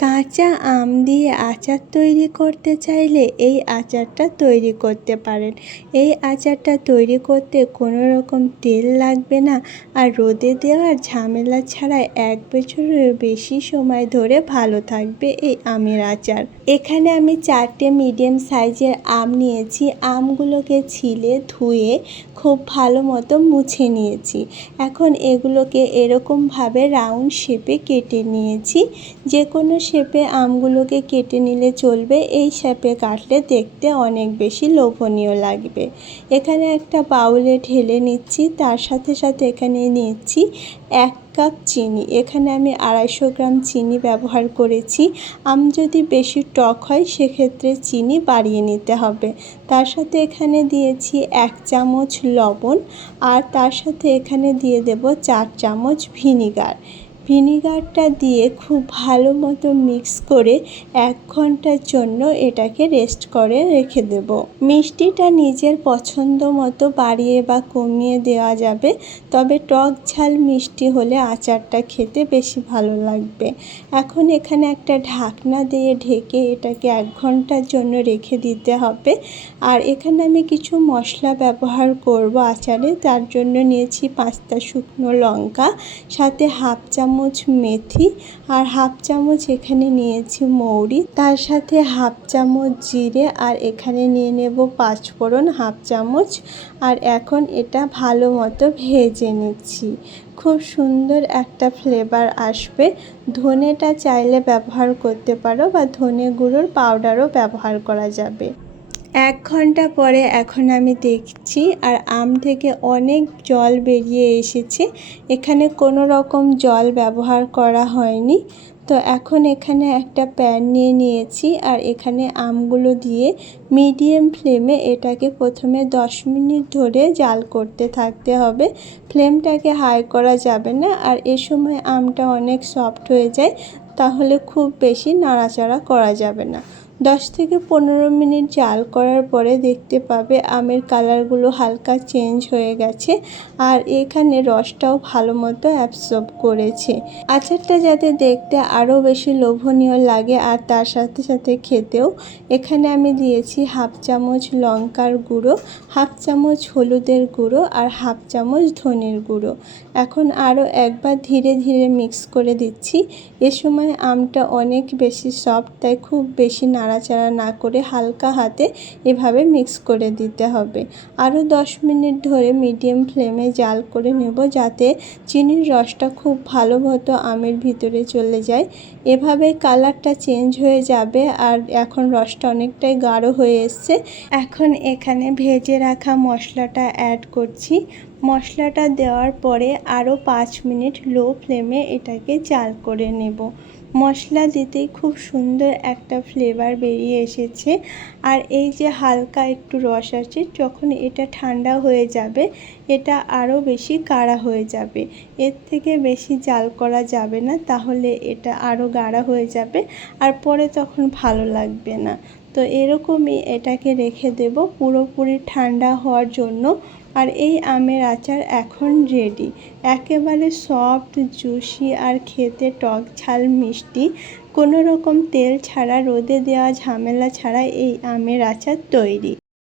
কাঁচা আম দিয়ে আচার তৈরি করতে চাইলে এই আচারটা তৈরি করতে পারেন। এই আচারটা তৈরি করতে কোনো রকম তেল লাগবে না আর রোদে দেওয়ার ঝামেলা ছাড়া এক বছরের বেশি সময় ধরে ভালো থাকবে এই আমের আচার। এখানে আমি চারটে মিডিয়াম সাইজের আম নিয়েছি। আমগুলোকে ছিলে, ধুয়ে খুব ভালো মতো মুছে নিয়েছি। এখন এগুলোকে এরকমভাবে রাউন্ড শেপে কেটে নিয়েছি। যে কোনো শেপে আমগুলোকে কেটে নিলে চলবে। এই শেপে কাটলে দেখতে অনেক বেশি লোভনীয় লাগবে। এখানে একটা বাউলে ঢেলে নিচ্ছি, তার সাথে সাথে এখানে নিচ্ছি এক কাপ চিনি। এখানে আমি আড়াইশো গ্রাম চিনি ব্যবহার করেছি। আম যদি বেশি টক হয়, সেক্ষেত্রে চিনি বাড়িয়ে নিতে হবে। তার সাথে এখানে দিয়েছি এক চামচ লবণ আর তার সাথে এখানে দিয়ে দেব চার চামচ ভিনিগার। ভিনিগারটা দিয়ে খুব ভালো মতো মিক্স করে এক ঘণ্টার জন্য এটাকে রেস্ট করে রেখে দেব। মিষ্টিটা নিজের পছন্দ মতো বাড়িয়ে বা কমিয়ে দেওয়া যাবে, তবে টক ঝাল মিষ্টি হলে আচারটা খেতে বেশি ভালো লাগবে। এখন এখানে একটা ঢাকনা দিয়ে ঢেকে এটাকে এক ঘণ্টার জন্য রেখে দিতে হবে। আর এখানে আমি কিছু মশলা ব্যবহার করব আচারে, তার জন্য নিয়েছি পাঁচটা শুকনো লঙ্কা, সাথে হাফ চামচ চামচ মেথি আর হাফ চামচ এখানে নিয়েছি মৌরি। তার সাথে হাফ চামচ জিরে আর এখানে নিয়ে নেব পাঁচফোড়ন হাফ চামচ। আর এখন এটা ভালো মতো ভেজে নিচ্ছি। খুব সুন্দর একটা ফ্লেভার আসবে। ধনেটা চাইলে ব্যবহার করতে পারো বা ধনে গুঁড়োর পাউডারও ব্যবহার করা যাবে। এক ঘণ্টা পরে এখন আমি দেখছি আর আম থেকে অনেক জল বেরিয়ে এসেছে। এখানে কোনো রকম জল ব্যবহার করা হয়নি। তো এখন এখানে একটা প্যান নিয়ে নিয়েছি আর এখানে আমগুলো দিয়ে মিডিয়াম ফ্লেমে এটাকে প্রথমে দশ মিনিট ধরে জাল করতে থাকতে হবে। ফ্লেমটাকে হাই করা যাবে না আর এ সময় আমটা অনেক সফট হয়ে যায়, তাহলে খুব বেশি নাড়াচাড়া করা যাবে না। দশ থেকে পনেরো মিনিট জাল করার পরে দেখতে পাবে আমের কালারগুলো হালকা চেঞ্জ হয়ে গেছে আর এখানে রসটাও ভালো মতো অ্যাবসর্ব করেছে। আচারটা যাতে দেখতে আরও বেশি লোভনীয় লাগে আর তার সাথে সাথে খেতেও, এখানে আমি দিয়েছি হাফ চামচ লঙ্কার গুঁড়ো, হাফ চামচ হলুদের গুঁড়ো আর হাফ চামচ ধনের গুঁড়ো। এখন আরও একবার ধীরে ধীরে মিক্স করে দিচ্ছি। এ সময় আমটা অনেক বেশি সফট তাই খুব বেশি নাড়া নাড়াচাড়া না করে হালকা হাতে এভাবে মিক্স করে দিতে হবে। আরও দশ মিনিট ধরে মিডিয়াম ফ্লেমে জাল করে নেব যাতে চিনির রসটা খুব ভালো মতো আমের ভিতরে চলে যায়। এভাবে কালারটা চেঞ্জ হয়ে যাবে আর এখন রসটা অনেকটাই গাঢ় হয়ে এসছে। এখন এখানে ভেজে রাখা মশলাটা অ্যাড করছি। মশলাটা দেওয়ার পরে আরও পাঁচ মিনিট লো ফ্লেমে এটাকে জাল করে নেব। মশলা দিতেই খুব সুন্দর একটা ফ্লেভার বেরিয়ে এসেছে। আর এই যে হালকা একটু রস আছে, যখন এটা ঠান্ডা হয়ে যাবে, এটা আরও বেশি কাড়া হয়ে যাবে। এর থেকে বেশি জাল করা যাবে না, তাহলে এটা আরও গাঢ়া হয়ে যাবে, আর পরে তখন ভালো লাগবে না। তো এরকমই এটাকে রেখে দেব পুরোপুরি ঠান্ডা হওয়ার জন্য। আর এই আমের আচার এখন রেডি একেবারে সফট জুসি আর খেতে টক ঝাল মিষ্টি। কোনো রকম তেল ছাড়া, রোদে দেওয়া ঝামেলা ছাড়া এই আমের আচার তৈরি।